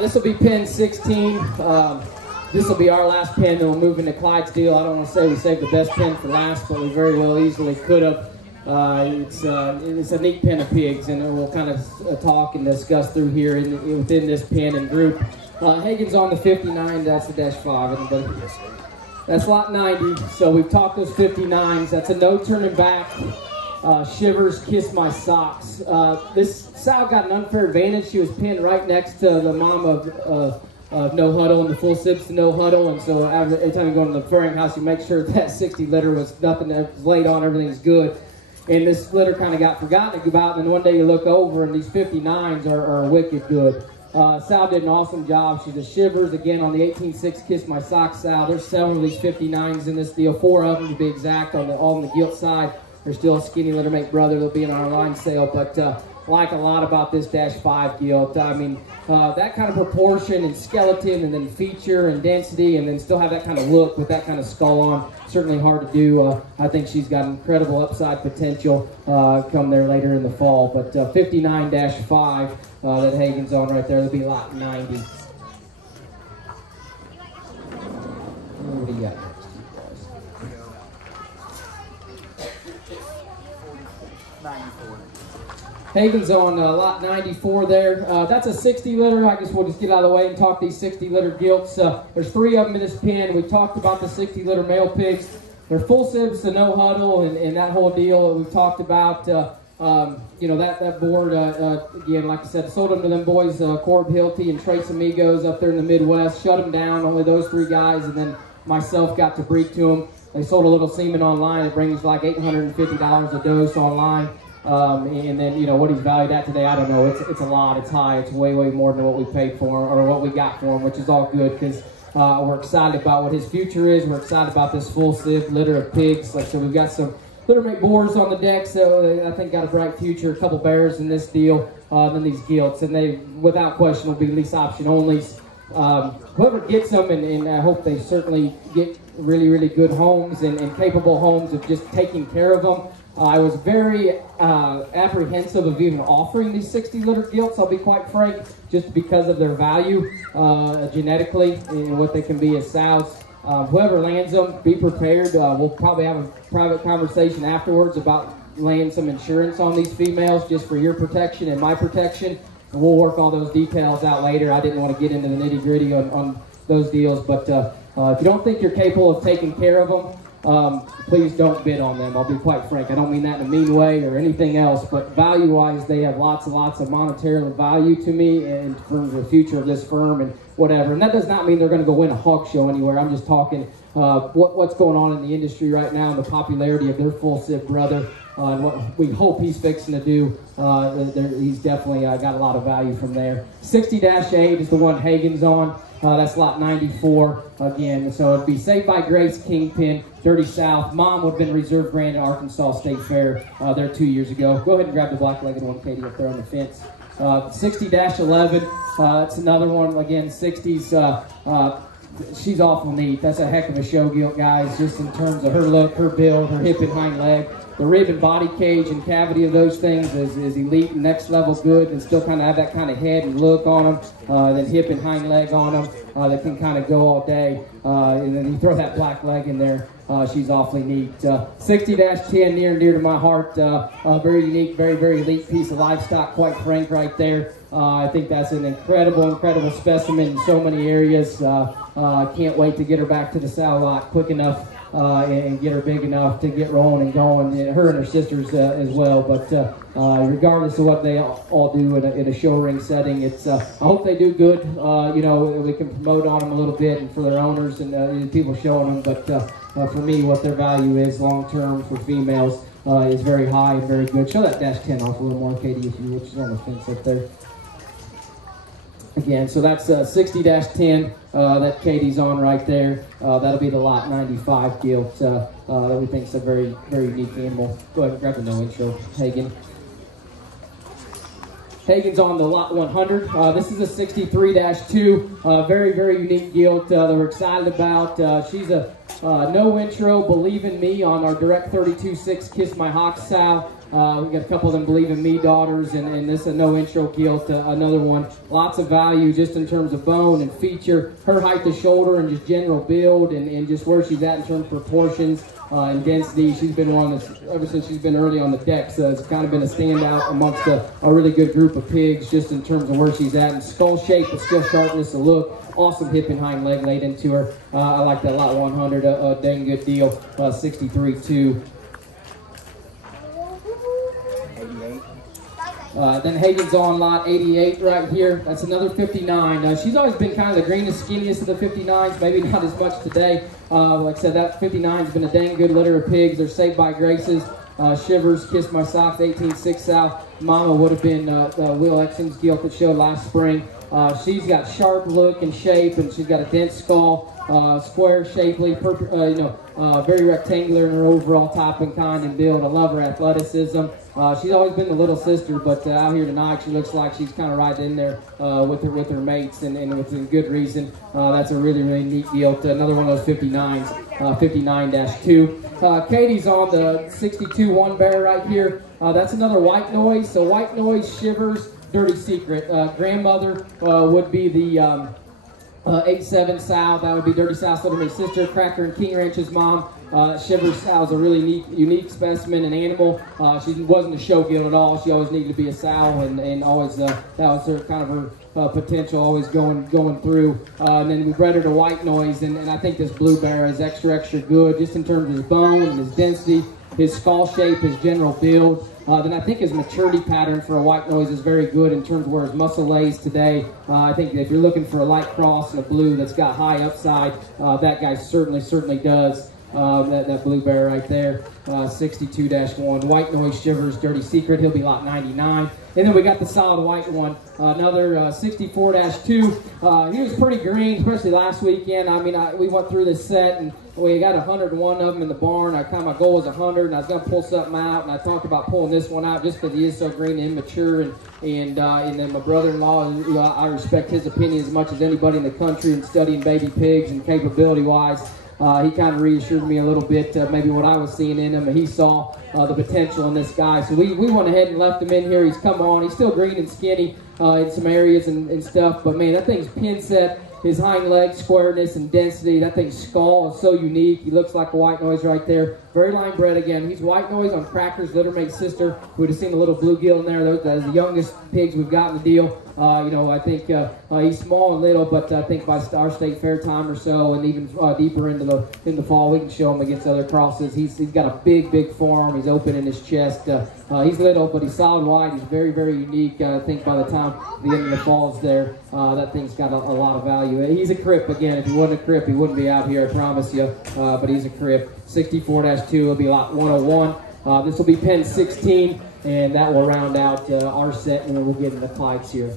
This will be pin 16. This will be our last pin, then we'll move into Clydesdale. I don't want to say we saved the best pin for last, but we very well easily could have. It's a neat pen of pigs, and we'll kind of talk and discuss through here within this pin and group. Hagen's on the 59, that's the -5. Anybody? That's lot 90, so we've talked those 59s. That's a no turning back. Shivers, Kiss My Socks. This sow got an unfair advantage. She was pinned right next to the mom of No Huddle and the full sibs to No Huddle, and so every time you go to the furring house, you make sure that 60 litter was nothing that was laid on, everything's good. And this litter kind of got forgotten about, and then one day you look over and these 59s are wicked good. Sal did an awesome job. She's a Shivers, again, on the 18.6 Kiss My Socks Sal. There's 7 of these 59s in this deal, 4 of them to be exact, all on the gilt side. There's still a skinny litter mate brother that'll be in our line sale, but like a lot about this -5 gilt. I mean, that kind of proportion and skeleton and then feature and density and then still have that kind of look with that kind of skull on, certainly hard to do. I think she's got incredible upside potential come there later in the fall. But 59-5 that Hagen's on right there, that'll be lot 90. What do you got next? Hagen's on lot 94 there. That's a 60 litter. I guess we'll just get out of the way and talk these 60 litter gilts. There's 3 of them in this pen. We talked about the 60 litter male pigs. They're full sibs to No Huddle and that whole deal. We've talked about, you know, that board, again, like I said, sold them to them boys, Corb Hilty and Trace Amigos up there in the Midwest. Shut them down, only those 3 guys, and then myself got to breed to them. They sold a little semen online. It brings like $850 a dose online. And then, you know, what he's valued at today, I don't know. It's a lot. It's high. It's way, way more than what we paid for him, or what we got for him, which is all good because we're excited about what his future is. We're excited about this full sib litter of pigs. Like I said, we've got some littermate boars on the deck, so I think got a bright future. A couple bears in this deal, then these gilts, and they, without question, will be lease option onlys. Whoever gets them, and I hope they certainly get really, really good homes and capable homes of just taking care of them. I was very apprehensive of even offering these 60 litter gilts, I'll be quite frank, just because of their value genetically and what they can be as sows. Whoever lands them, be prepared. We'll probably have a private conversation afterwards about laying some insurance on these females just for your protection and my protection. And we'll work all those details out later. I didn't want to get into the nitty gritty on those deals, but if you don't think you're capable of taking care of them, please don't bid on them. I'll be quite frank. I don't mean that in a mean way or anything else, but value-wise, they have lots and lots of monetary value to me and for the future of this firm and whatever. And that does not mean they're going to go win a hog show anywhere. I'm just talking what's going on in the industry right now and the popularity of their full sib brother and what we hope he's fixing to do. He's definitely got a lot of value from there. 60-8 is the one Hagen's on. That's lot 94 again. So it'd be Saved by Grace, Kingpin, Dirty South. Mom would have been reserve grand at Arkansas State Fair there 2 years ago. Go ahead and grab the black-legged one, Katie, up there on the fence. 60-11, that's another one, again, 60s. She's awful neat. That's a heck of a show gilt, guys, just in terms of her look, her build, her hip and hind leg. The rib and body cage and cavity of those things is elite and next level good, and still kind of have that kind of head and look on them. Then hip and hind leg on them. They can kind of go all day. And then you throw that black leg in there. She's awfully neat. 60-10, near and dear to my heart. Very unique, very, very elite piece of livestock, quite frank right there. I think that's an incredible, incredible specimen in so many areas. Can't wait to get her back to the sow lot quick enough and get her big enough to get rolling and going. Her and her sisters as well. But regardless of what they all do in a show ring setting, it's I hope they do good. You know, we can promote on them a little bit and for their owners and people showing them. But for me, what their value is long term for females is very high and very good. Show that -10 off a little more, Katie, if you would. She's on the fence up there. Again, so that's 60-10 that Katie's on right there. That'll be the lot 95 gilt that we think is a very, very unique animal. Go ahead and grab the no intro, Hagen. Hagen's on the lot 100. This is a 63-2. Very, very unique gilt that we're excited about. She's a no intro, Believe in Me on our direct 32.6 Kiss My Hawk sow. We got a couple of them Believe in Me daughters, and this is a no intro gilt, another one. Lots of value just in terms of bone and feature, her height to shoulder and just general build, and just where she's at in terms of proportions and density. She's been one that's, ever since she's been early on the deck, so it's kind of been a standout amongst a really good group of pigs just in terms of where she's at. And skull shape, but still sharpness, the look. Awesome hip and hind leg laid into her. I like that lot 100, a dang good deal. 63.2. Then Hagen's on lot 88 right here. That's another 59. She's always been kind of the greenest, skinniest of the 59s, maybe not as much today. Like I said, that 59's been a dang good litter of pigs. They're Saved by Graces. Shivers, Kiss My Socks, 18.6 South. Mama would have been Will Exum's gilt that showed last spring. She's got sharp look and shape, and she's got a dense skull, square, shapely, very rectangular in her overall type and kind and build. I love her athleticism. She's always been the little sister, but out here tonight she looks like she's kind of right in there with her mates, and with good reason. That's a really, really neat gilt. Another one of those 59s, 59-2. Katie's on the 62 one bear right here. That's another White Noise. So White Noise, Shivers, Dirty Secret. Grandmother would be the 87 Sal. That would be Dirty Sal's little sister. Cracker and King Ranch's mom. Shivers Sal's a really unique specimen, an animal. She wasn't a show gilt at all. She always needed to be a sow, and always that was her kind of her potential, always going through. And then we bred her to White Noise, and I think this Blue Bear is extra good, just in terms of his bone and his density, his skull shape, his general build. Then I think his maturity pattern for a White Noise is very good in terms of where his muscle lays today. I think if you're looking for a light cross and a blue that's got high upside, that guy certainly does. That Blue Bear right there, 62-1. White Noise, Shivers, Dirty Secret. He'll be lot 99. And then we got the solid white one, another 64-2. He was pretty green, especially last weekend. I mean, we went through this set, and we got 101 of them in the barn. My goal was 100, and I was going to pull something out, and I talked about pulling this one out just because he is so green and immature. And then my brother-in-law, I respect his opinion as much as anybody in the country in studying baby pigs and capability-wise. He kind of reassured me a little bit, maybe what I was seeing in him, and he saw the potential in this guy. So we went ahead and left him in here. He's come on. He's still green and skinny in some areas and stuff, but man, that thing's pin set. His hind leg squareness and density, that thing's skull is so unique. He looks like a White Noise right there. Very line bred again. He's White Noise on Cracker's littermate sister. We'd have seen a little bluegill in there. Those are the youngest pigs we've got in the deal. I think he's small and little, but I think by our state fair time or so, and even deeper into the fall, we can show him against other crosses. He's got a big forearm. He's open in his chest. He's little, but he's solid white. He's very unique. I think by the time the end of the fall is there, that thing's got a lot of value. He's a crip again. If he wasn't a crip, he wouldn't be out here, I promise you. But he's a crip. 64-2 will be lot 101. This will be pen 16. And that will round out our set, and then we'll get into the Clydes here.